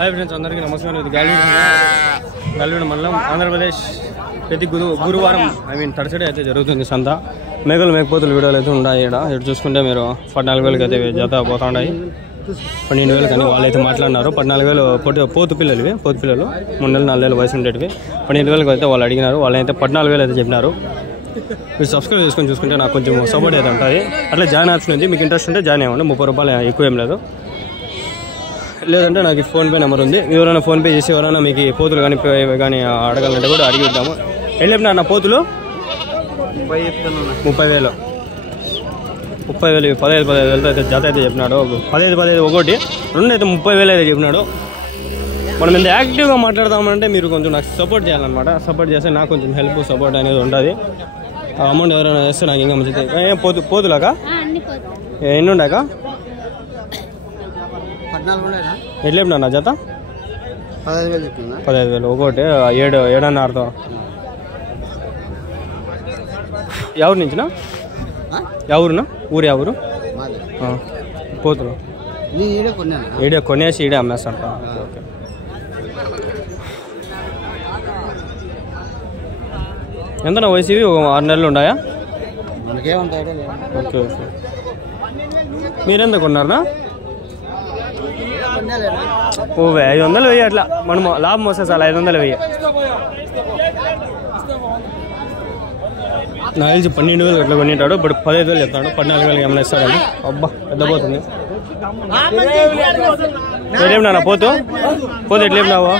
Hi friends, అందరికీ నమస్కారం. ఇది గాలివీడు మండలం, ఆంధ్రప్రదేశ్. ప్రతి గురువారం థర్స్డే అయితే జరుగుతుంది సంత. మేకలు మేకపోతులు వీడియోలు అయితే ఉన్నాయి. ఇక్కడ చూసుకుంటే మీరు 14,000 అయితే జత పోతా ఉన్నాయి. 12,000 కానీ వాళ్ళైతే మాట్లాడినారు. 14,000 పోతు పిల్లలు 3 నెలలు 4 నెలల వయసు ఉండేటివి. 12,000 అయితే వాళ్ళు అడిగినారు. వాళ్ళైతే 14,000 అయితే చెప్పినారు. మీరు సబ్స్క్రైబ్ చేసుకొని చూసుకుంటే నాకు కొంచెం సపోర్ట్ అయితే ఉంటుంది. అట్లా జాయిన్ ఆప్షన్ ఉంది, మీకు ఇంట్రెస్ట్ ఉంటే జాయిన్ అవ్వండి. 30 రూపాయలు ఎక్కువ ఏం లేదు. లేదంటే నాకు ఫోన్పే నెంబర్ ఉంది. ఎవరైనా ఫోన్పే చేసి ఎవరైనా మీకు పోతులు కానీ అడగాలంటే కూడా అడిగి ఇద్దాము. వెళ్ళిపోయినా నా పోతులు 30,000 15,000 అయితే జత అయితే చెప్పినాడు. 15 ఒకటి 2 అయితే 30,000 అయితే చెప్పినాడు. మనం ఎంత యాక్టివ్గా మాట్లాడదామంటే మీరు కొంచెం నాకు సపోర్ట్ చేయాలన్నమాట. సపోర్ట్ చేస్తే నాకు కొంచెం హెల్ప్ సపోర్ట్ అనేది ఉంటుంది. అమౌంట్ ఎవరైనా చేస్తే నాకు ఇంకా మంచిది. ఏం పోతులాగా ఎన్ని ఉండాక ఎట్లేపినా నా జత 15,000 ఒకటి 7.5తో. ఎవరి నుంచినా ఎవరునా ఊరు ఎవరు పోతులు ఈడే కొనేసి ఈడే అమ్మేస్తాంట. ఓకే ఎంత వయసు? 6 నెలలు ఉన్నాయా? Okay okay. మీరెంత కొన్నారనా? 500 వెయ్యి అట్లా. మనం లాభం వస్తే చాలా 500 వెయ్యి. నాకు తెలిసి 12,000 అట్లా కొనిటాడు. ఇప్పుడు 15,000 చెప్తాడు. 14,000 ఏమైనా ఇస్తాడని. అబ్బా పెద్ద పోతుంది. ఎట్లేపినా పోతు ఎట్లేపినావు?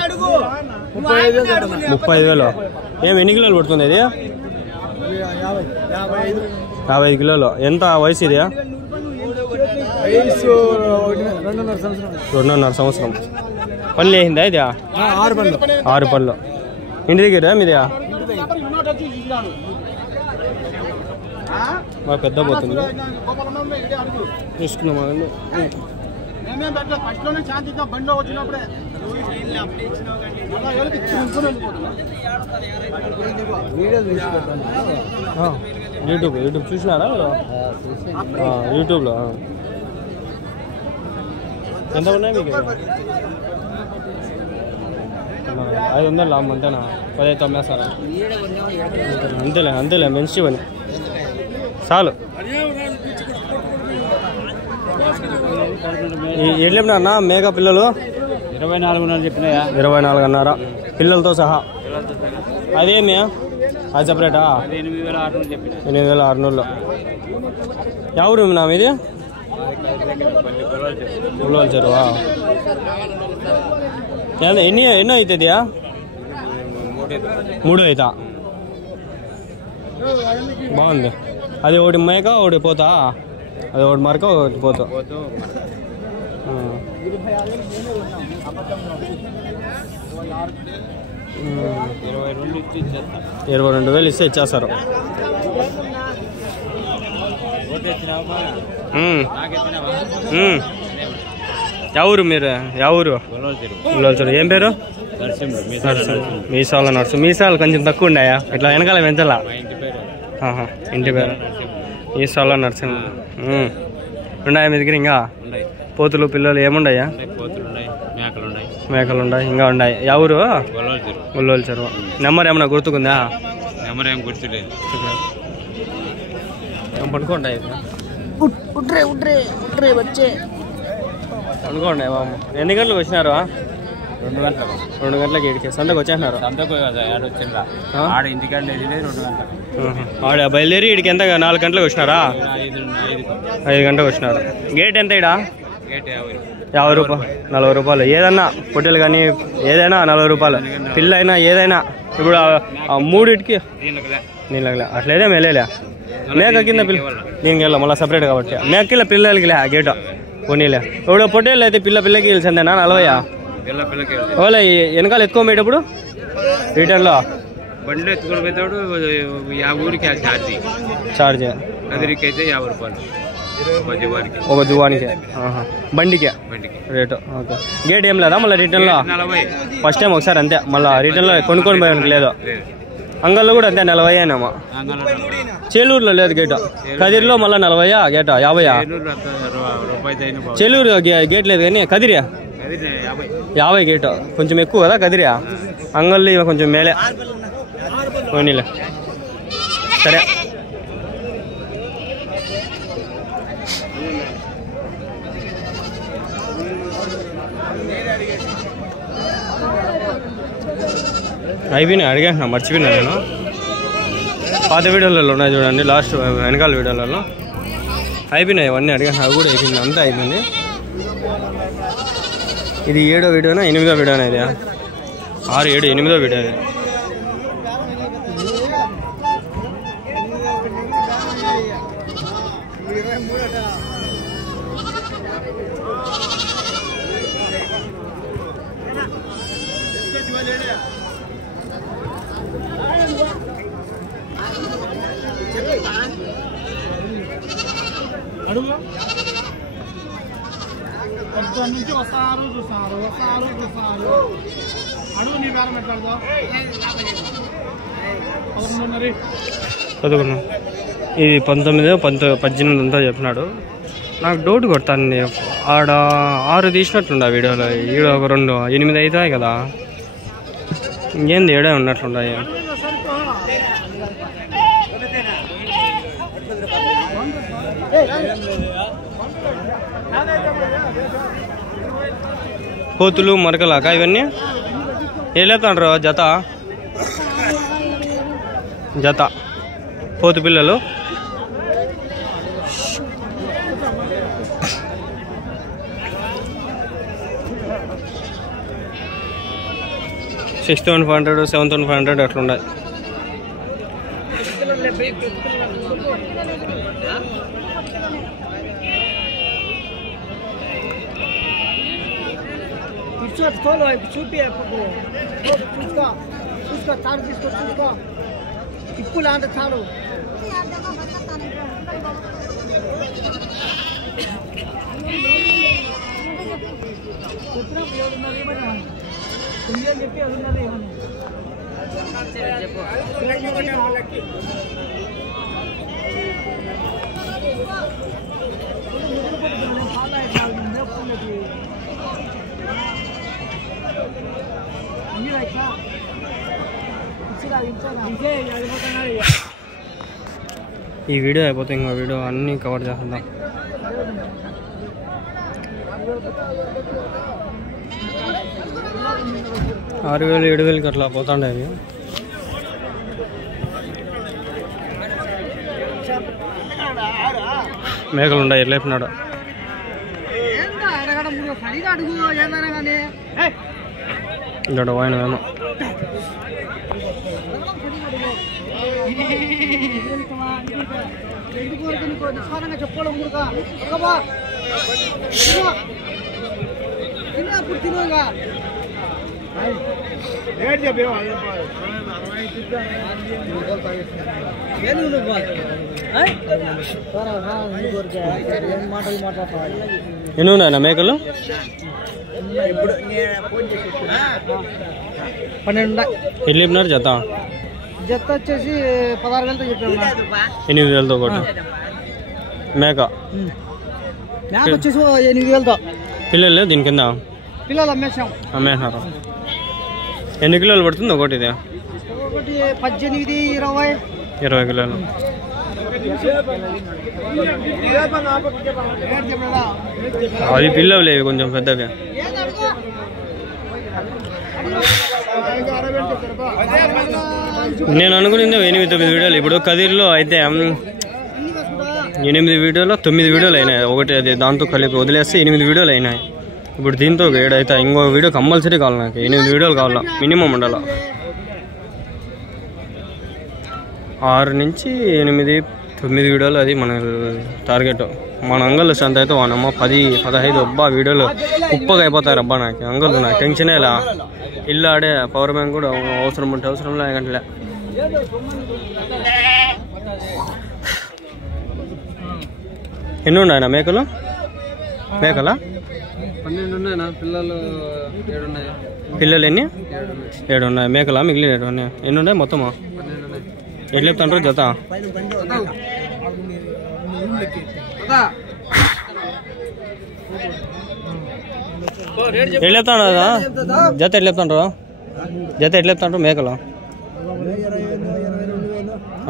35,000. ఎన్ని కిలోలు పడుతుంది ఇది? 55 కిలోలు. ఎంత వయసు ఇది? 2.5 సంవత్సరం. పళ్ళు వేసిందా ఇది? 6 పళ్ళు. ఇంటి దగ్గర మీదా? బాగా పెద్ద పోతుంది. చూసుకున్నామా? యూట్యూబ్ చూసినారా యూట్యూబ్లో? ఎంత ఉన్నాయి మీకు? 500 లాభం అంతేనా? 15 అమ్మేస్తారా? అంతేలే మంచి పని చాలు. ఎట్లేపినా మేక పిల్లలు? 24 చెప్పినాయా? 24 అన్నారా పిల్లలతో సహా? అదేమి అది సపరేటా? 8,600. ఎవరు నా మీది? పుల్లల చెరువా? ఎన్నో అవుతుంది? 3 అవుతా. బాగుంది. అది ఒకటి మేక ఒకటి పోతా. అది ఒకటి మరక ఒకటి పోతా. 22,000 ఇస్తే ఇచ్చేస్తారు. ఎవరు మీరు? ఎవరు? ఏం పేరు? మీసాల నర్సు. మీసాలు కొంచెం తక్కువ ఉన్నాయా? ఇట్లా వెనకాల పెంచాలా? ఇంటి పేరు మీసాల నర్సింగ్. ఉన్నాయా మీ దగ్గర? ఇంకా పోతులు పిల్లలు ఏముండయా? మేకలు ఉన్నాయి, ఇంకా ఉన్నాయి. ఎవరు? ఉల్లోలు చెరువు. నెంబర్ ఏమన్నా గుర్తుకుందా? నెంబర్ ఏం గుర్తులేదు. పడుకోండి పడుకోండి బాబు. ఎన్ని గంటలకు వచ్చినారు? 2 గంటలకు ఇడికి సంతకు వచ్చేసినారు. ఆడ బయలుదేరి ఇడికి ఎంత? 4 గంటలకు వచ్చినారా? 5 గంటలకు వచ్చినారు. గేట్ ఎంత? ఇడా 50 రూపాయలు. 40 రూపాయలు. ఏదన్నా పొట్టెలు కానీ ఏదైనా 40 రూపాయలు. పిల్ల అయినా ఏదైనా. ఇప్పుడు 3టికి నీళ్ళకి అట్లయితే మేలేలే. మేక కింద దీనికి వెళ్ళా మళ్ళీ సపరేట్ కాబట్టి. మేక కింద పిల్లలకి లే గేటు పోనీలే. ఇప్పుడు పొట్టేళ్ళు అయితే పిల్లకి తెలిసిందేనా? 40. ఓలే వెనకాల ఎత్తుకోబోయేటప్పుడు రిటర్న్లో బండిలో ఎత్తుకొని పోతాడు. 50 ఊరికి ఛార్జ్. అదిరికైతే 50 రూపాయలు ఒక జువానికి. బండికి రేటు. ఓకే. గేట్ ఏం లేదా మళ్ళీ రిటర్న్లో? ఫస్ట్ టైం ఒకసారి అంతే. మళ్ళీ రిటర్న్లో కొనుక్కొని పోయానికి లేదు. అంగల్లో కూడా అంతే 40 అయినామా? చేలూరులో లేదు గేటు. కదిరిలో మళ్ళీ 40 గేట 50. చేలూరు గేట్ లేదు కానీ కదిరి 50 గేటు కొంచెం ఎక్కువ కదా కదిరియా అంగళ్ళు కొంచెం మేలే పోనీలే సరే అయిపోయినాయి అడిగాను మర్చిపోయినా నేను పాత వీడియోలలో ఉన్నాయి చూడండి లాస్ట్ వెనకాల వీడియోలలో అయిపోయినాయి ఇవన్నీ అడిగాను అవి కూడా అయిపోయింది అంతా అయిపోయింది ఇది 7వ వీడియోనా 8వ వీడియోనా ఇది 6, 7, 8వ వీడియో ఇది అడుగు నుంచి వస్తారు చూస్తారు అడుగు నీ బేరం పెట్టాడు 11 ఇది 19, 18 అంతా చెప్పినాడు నాకు డౌట్ కొడతాను ఆడ 6 తీసినట్లుండ వీడియోలో ఈడ ఒక 2 8 అవుతాయి కదా ఇంకేంది 7 ఉన్నట్లుండాయి కోతులు మరకలాక ఇవన్నీ ఏలేతాండ్రు జత పోతు పిల్లలు $6,500, $7,500 అట్లున్నాయి చూపి చూసుకో తాడు తీసుకో చూసుకో ఇప్పుడు అంటే చాలు చెప్పి అది ఈ వీడియో అయిపోతే ఇంకో వీడియో అన్నీ కవర్ చేద్దాం 6,000, 7,000 అట్లా పోతాండే అవి మేకలు ఉన్నాయి ఎట్లేపినాడు ఇక్కడ పోయినవేమో చెప్పడం తినగా ఎన్ని ఉన్నాయన్నా మేకలు 12 ఎన్ని చెప్పినారు జత వచ్చేసి 16,000తో చెప్పాను 8,000తో ఒకటి మేక వచ్చేసి 8,000తో పిల్లలు దీని కింద పిల్లలు అమ్మేసినారు ఎన్ని కిలోలు పడుతుంది ఒకటి ఇది ఒకటి 18, 20 కిలోలు అవి పిల్లలు లేవి కొంచెం పెద్దవి నేను అనుకునేది 8-9 వీడియోలు ఇప్పుడు కదిర్లో అయితే 8 వీడియోలో 9 వీడియోలు అయినాయి ఒకటి అది దాంతో కలిపి వదిలేస్తే 8 వీడియోలు అయినాయి ఇప్పుడు దీంతో 7 అయితే ఇంకో వీడియో కంపల్సరీ కావాలి నాకు 8 వీడియోలు కావాలా మినిమం ఉండాల 6 నుంచి 8, 9 వీడియోలు అది మన టార్గెట్ మన అంగళ్ళు అంత అయితే వానమ్మ 10-15 అబ్బా వీడియోలు ఉప్పగా అయిపోతారు అబ్బా నాకు అంగళ్ళు నాకు టెన్షనే ఇలా ఇల్లు ఆడే పవర్ బ్యాంక్ కూడా అవసరం ఉంటే అవసరం లేకంటే ఎన్ని ఉన్నాయన్నా మేకలా 12 ఉన్నాయన్నా పిల్లలు 7 ఉన్నాయి పిల్లలు ఎన్ని 7 ఉన్నాయి మేకలా మిగిలిన 7 ఉన్నాయి ఎన్ని ఉన్నాయి మొత్తమా 12 ఉన్నాయి ఎట్లా చెప్తాంటారు జత ఎట్లా చెప్తాను కదా జత ఎట్లా చెప్తాండ్రు జత ఎట్లా చెప్తాండ్రు మేకలు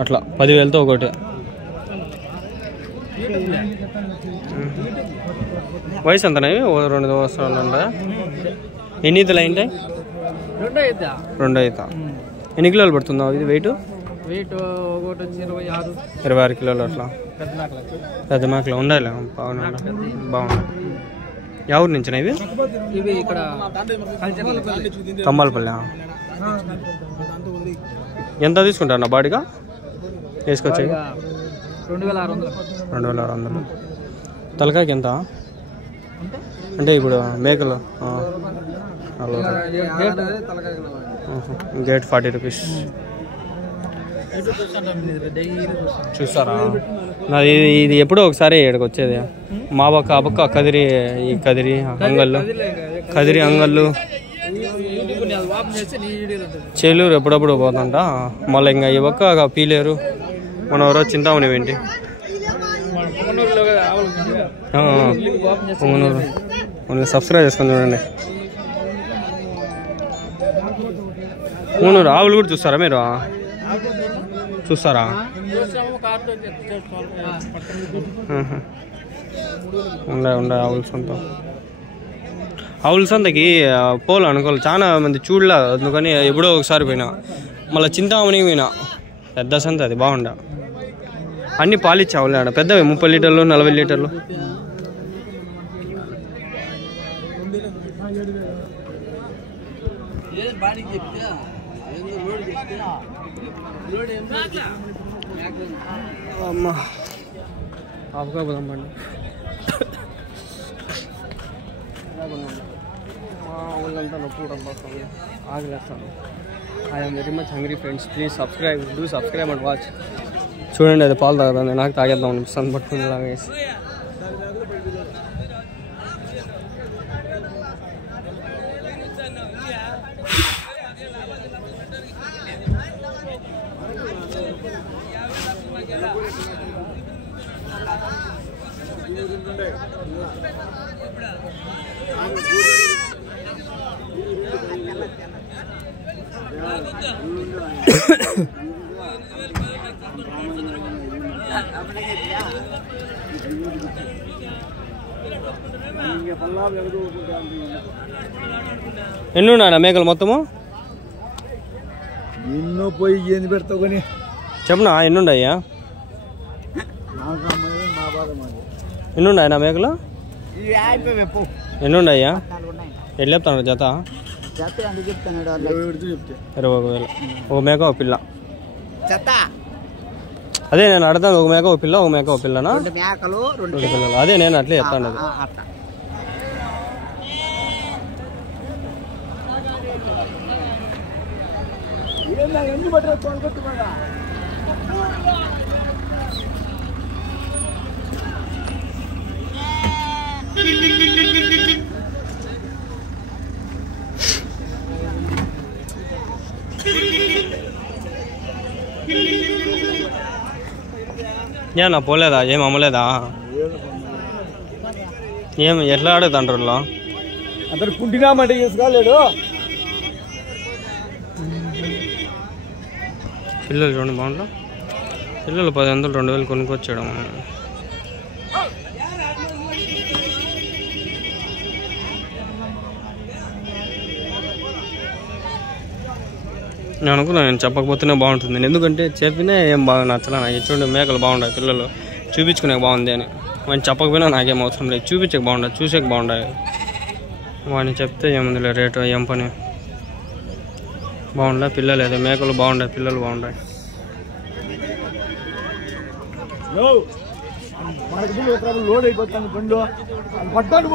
అట్లా 10,000తో ఒకటి. వయసు ఎంతనా 2 సంవత్సరాలు ఉంటా? ఎన్ని ఈతలు అయింటాయి? 2 ఈత. ఎన్ని కిలోలు పడుతుందా ఇది వెయిట్? 26 కిలోలు అట్లా. పెద్ద మేకలు ఉండాలి బాగున్నాయి. ఎవరి నుంచి ఇవి? కంబాలపల్లి. ఎంత తీసుకుంటారు నా బాడీగా వేసుకొచ్చాయి? 2,600. తలకాయకి ఎంత అంటే ఇప్పుడు మేకలు? Gate 40 rupees. చూస్తారా? నాది ఇది ఎప్పుడో ఒకసారి ఇక్కడికి వచ్చేది. మా పక్క ఆ పక్క కదిరి, ఈ కదిరి అంగళ్ళు చేలూరు ఎప్పుడప్పుడు పోతుంట. మళ్ళీ ఇంకా ఈ పక్క పీలేరు మన ఎవరో చింతామణి ఏంటి సబ్స్క్రైబ్ చేసుకొని చూడండి. మూనూరు ఆవులు కూడా చూస్తారా మీరు? చూస్తారా? ఉండే ఆవుల సొంత. ఆవుల సంతకి పోలు అనుకోవాలి చాలా మంది చూడలే, అందుకని ఎప్పుడో ఒకసారి పోయినా. మళ్ళీ చింతామణికి పోయినా, పెద్ద సంత అది బాగుండ. అన్ని పాలిచ్చే ఆవులే ఆడ పెద్దవి, 30 లీటర్లు 40 లీటర్లు. అమ్మా ఆపుగా పోదామండి. మా ఊళ్ళంతా నొప్పులు రబ్బొస్తుంది, ఆగలేస్తాను. I'm very much hungry friends, please subscribe and watch. చూడండి అది పాలు తాగుతుంది, నాకు తాగేద్దాం అనిపిస్తుంది పట్టుకుని లాగేసి. ఎన్ని ఉన్నాయా మేకలు మొత్తము? ఎన్నో పోయి ఏంది పెడతావు కానీ చెప్పనా ఎన్ని ఉన్నాయా? ఎన్ని ఉన్నాయా నా మేకలు? ఎన్ని ఉన్నాయా? ఎట్లా చెప్తాను జత? 21,000. ఒక మేక ఒక పిల్ల. అదే నేను అడతాను, ఒక మేక ఒక పిల్ల, ఒక మేక ఒక పిల్లనా? 2 పిల్లలు. అదే నేను అట్లే చెప్తాను. అది ఏనా పోలేదా? ఏం అమ్మలేదా? ఏం ఎట్లా ఆడుతుంటారు? అతను కుంటినామంటే చేసుకోలేడు. పిల్లలు చూడండి బాగుంటా. పిల్లలు 10,000 2,000 కొనుక్కొచ్చాడు. నేను అనుకున్నాను నేను చెప్పకపోతేనే బాగుంటుంది, ఎందుకంటే చెప్పినా ఏం బాగా నచ్చలే నాకు. చూడండి మేకలు బాగుంటాయి, పిల్లలు చూపించుకునే బాగుంది అని. వాడిని చెప్పకపోయినా నాకేం అవసరం లేదు, చూపించక బాగుంటాయి, చూసేకి బాగుంటాయి. వాడిని చెప్తే ఏముందిలే రేటు ఏం పని. బాగుంటాయి పిల్లలు, అయితే మేకలు బాగుంటాయి, పిల్లలు బాగుంటాయి. లోడ్ అయిపోతాను బండ్లు పట్టాడు.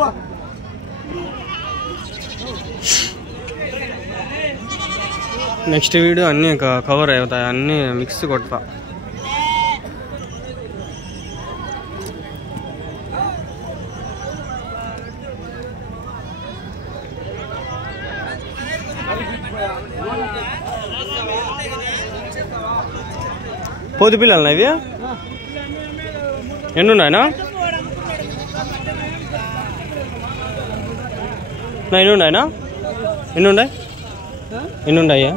నెక్స్ట్ వీడియో అన్నీ కవర్ అవుతాయి, అన్నీ మిక్స్ కొడతా. పోతు పిల్లలు ఇవి ఎన్ని ఉన్నాయనా? ఎన్ని ఉన్నాయినా ఎన్ని ఉన్నాయి